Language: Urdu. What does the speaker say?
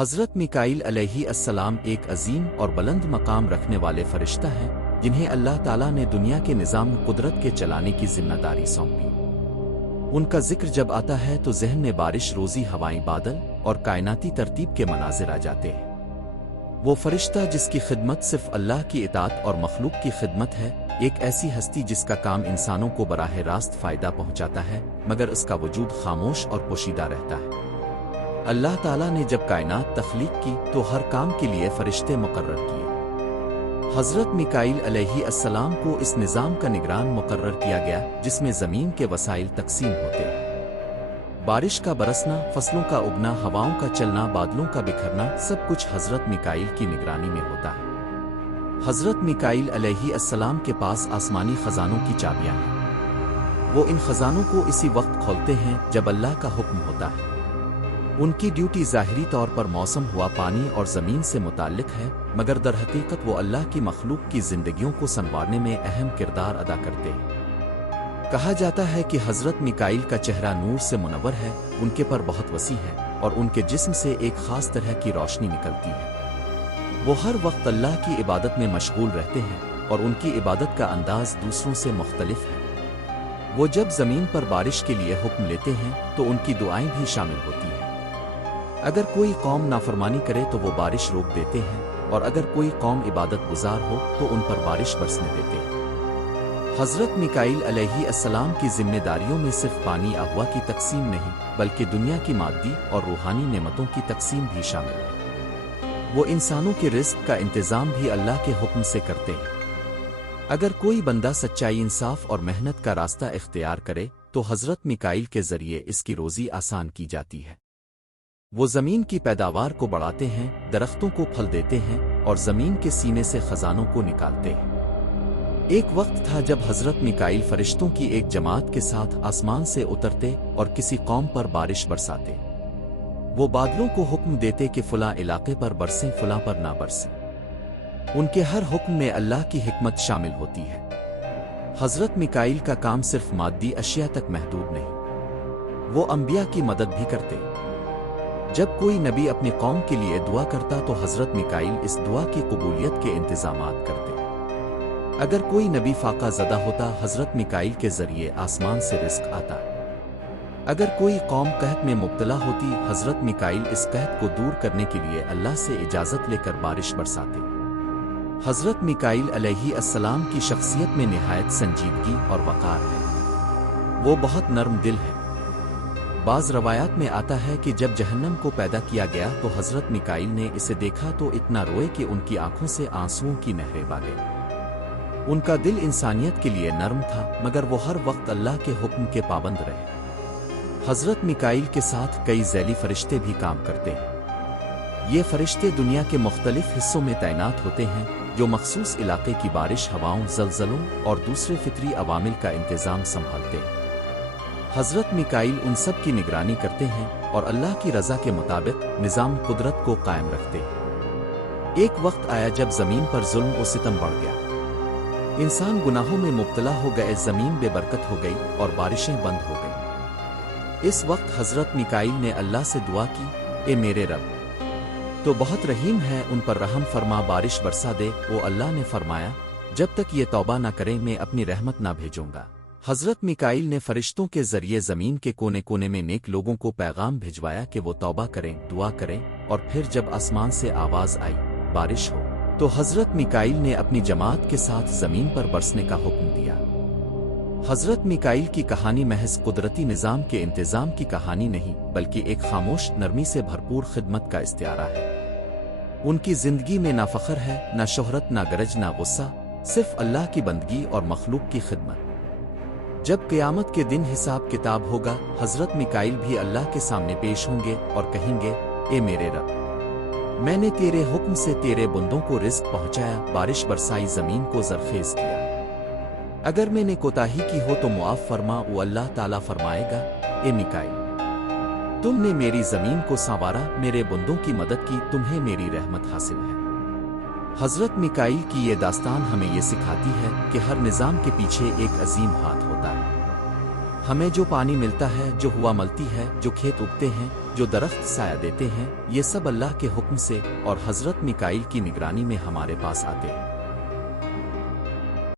حضرت میکائیل علیہ السلام ایک عظیم اور بلند مقام رکھنے والے فرشتہ ہیں جنہیں اللہ تعالیٰ نے دنیا کے نظام قدرت کے چلانے کی ذمہ داری سونپی۔ ان کا ذکر جب آتا ہے تو ذہن میں بارش، روزی، ہوائیں، بادل اور کائناتی ترتیب کے مناظر آ جاتے ہیں۔ وہ فرشتہ جس کی خدمت صرف اللہ کی اطاعت اور مخلوق کی خدمت ہے، ایک ایسی ہستی جس کا کام انسانوں کو براہ راست فائدہ پہنچاتا ہے مگر اس کا وجود خاموش اور پوشیدہ رہتا ہے۔ اللہ تعالیٰ نے جب کائنات تخلیق کی تو ہر کام کے لیے فرشتے مقرر کیے۔ حضرت میکائیل علیہ السلام کو اس نظام کا نگران مقرر کیا گیا جس میں زمین کے وسائل تقسیم ہوتے ہیں۔ بارش کا برسنا، فصلوں کا اگنا، ہواؤں کا چلنا، بادلوں کا بکھرنا، سب کچھ حضرت میکائیل کی نگرانی میں ہوتا ہے۔ حضرت میکائیل علیہ السلام کے پاس آسمانی خزانوں کی چابیاں ہیں۔ وہ ان خزانوں کو اسی وقت کھولتے ہیں جب اللہ کا حکم ہوتا ہے۔ ان کی ڈیوٹی ظاہری طور پر موسم، ہوا، پانی اور زمین سے متعلق ہے مگر در حقیقت وہ اللہ کی مخلوق کی زندگیوں کو سنوارنے میں اہم کردار ادا کرتے ہیں۔ کہا جاتا ہے کہ حضرت میکائیل کا چہرہ نور سے منور ہے، ان کے پر بہت وسیع ہے اور ان کے جسم سے ایک خاص طرح کی روشنی نکلتی ہے۔ وہ ہر وقت اللہ کی عبادت میں مشغول رہتے ہیں اور ان کی عبادت کا انداز دوسروں سے مختلف ہے۔ وہ جب زمین پر بارش کے لیے حکم لیتے ہیں تو ان کی دعائیں بھی شامل ہوتی ہیں۔ اگر کوئی قوم نافرمانی کرے تو وہ بارش روک دیتے ہیں اور اگر کوئی قوم عبادت گزار ہو تو ان پر بارش برسنے دیتے ہیں۔ حضرت میکائیل علیہ السلام کی ذمہ داریوں میں صرف پانی، ہوا کی تقسیم نہیں بلکہ دنیا کی مادی اور روحانی نعمتوں کی تقسیم بھی شامل ہے۔ وہ انسانوں کے رزق کا انتظام بھی اللہ کے حکم سے کرتے ہیں۔ اگر کوئی بندہ سچائی، انصاف اور محنت کا راستہ اختیار کرے تو حضرت میکائیل کے ذریعے اس کی روزی آسان کی جاتی ہے۔ وہ زمین کی پیداوار کو بڑھاتے ہیں، درختوں کو پھل دیتے ہیں اور زمین کے سینے سے خزانوں کو نکالتے ہیں۔ ایک وقت تھا جب حضرت میکائیل فرشتوں کی ایک جماعت کے ساتھ آسمان سے اترتے اور کسی قوم پر بارش برساتے۔ وہ بادلوں کو حکم دیتے کہ فلاں علاقے پر برسیں، فلاں پر نہ برسیں۔ ان کے ہر حکم میں اللہ کی حکمت شامل ہوتی ہے۔ حضرت میکائیل کا کام صرف مادی اشیاء تک محدود نہیں، وہ انبیاء کی مدد بھی کرتے۔ جب کوئی نبی اپنی قوم کے لیے دعا کرتا تو حضرت میکائیل اس دعا کی قبولیت کے انتظامات کرتے۔ اگر کوئی نبی فاقہ زدہ ہوتا، حضرت میکائیل کے ذریعے آسمان سے رزق آتا۔ اگر کوئی قوم قحط میں مبتلا ہوتی، حضرت میکائیل اس قحط کو دور کرنے کے لیے اللہ سے اجازت لے کر بارش برساتے۔ حضرت میکائیل علیہ السلام کی شخصیت میں نہایت سنجیدگی اور وقار ہے۔ وہ بہت نرم دل ہے۔ بعض روایات میں آتا ہے کہ جب جہنم کو پیدا کیا گیا تو حضرت میکائیل نے اسے دیکھا تو اتنا روئے کہ ان کی آنکھوں سے آنسوؤں کی نہریں بہہ گئیں۔ ان کا دل انسانیت کے لیے نرم تھا مگر وہ ہر وقت اللہ کے حکم کے پابند رہے۔ حضرت میکائیل کے ساتھ کئی ذیلی فرشتے بھی کام کرتے ہیں۔ یہ فرشتے دنیا کے مختلف حصوں میں تعینات ہوتے ہیں جو مخصوص علاقے کی بارش، ہواؤں، زلزلوں اور دوسرے فطری عوامل کا انتظام سنبھالتے ہیں۔ حضرت میکائیل ان سب کی نگرانی کرتے ہیں اور اللہ کی رضا کے مطابق نظام قدرت کو قائم رکھتے ہیں۔ ایک وقت آیا جب زمین پر ظلم و ستم بڑھ گیا۔ انسان گناہوں میں مبتلا ہو گئے، زمین بے برکت ہو گئی اور بارشیں بند ہو گئیں۔ اس وقت حضرت میکائیل نے اللہ سے دعا کی، اے میرے رب، تو بہت رحیم ہے، ان پر رحم فرما، بارش برسا دے۔ وہ اللہ نے فرمایا، جب تک یہ توبہ نہ کریں میں اپنی رحمت نہ بھیجوں گا۔ حضرت میکائیل نے فرشتوں کے ذریعے زمین کے کونے کونے میں نیک لوگوں کو پیغام بھجوایا کہ وہ توبہ کریں، دعا کریں، اور پھر جب آسمان سے آواز آئی بارش ہو تو حضرت میکائیل نے اپنی جماعت کے ساتھ زمین پر برسنے کا حکم دیا۔ حضرت میکائیل کی کہانی محض قدرتی نظام کے انتظام کی کہانی نہیں بلکہ ایک خاموش، نرمی سے بھرپور خدمت کا استعارہ ہے۔ ان کی زندگی میں نہ فخر ہے، نہ شہرت، نہ گرج، نہ غصہ، صرف اللہ کی بندگی اور مخلوق کی خدمت۔ جب قیامت کے دن حساب کتاب ہوگا، حضرت میکائیل بھی اللہ کے سامنے پیش ہوں گے اور کہیں گے، اے میرے رب، میں نے تیرے حکم سے تیرے بندوں کو رزق پہنچایا، بارش برسائی، زمین کو زرخیز کیا۔ اگر میں نے کوتاہی کی ہو تو معاف فرما۔ وہ اللہ تعالیٰ فرمائے گا، اے میکائیل، تم نے میری زمین کو سنوارا، میرے بندوں کی مدد کی، تمہیں میری رحمت حاصل ہے۔ حضرت میکائیل کی یہ داستان ہمیں یہ سکھاتی ہے کہ ہر نظام کے پیچھے ایک عظیم ہاتھ ہوتا ہے۔ ہمیں جو پانی ملتا ہے، جو ہوا ملتی ہے، جو کھیت اگتے ہیں، جو درخت سایہ دیتے ہیں، یہ سب اللہ کے حکم سے اور حضرت میکائیل کی نگرانی میں ہمارے پاس آتے ہیں۔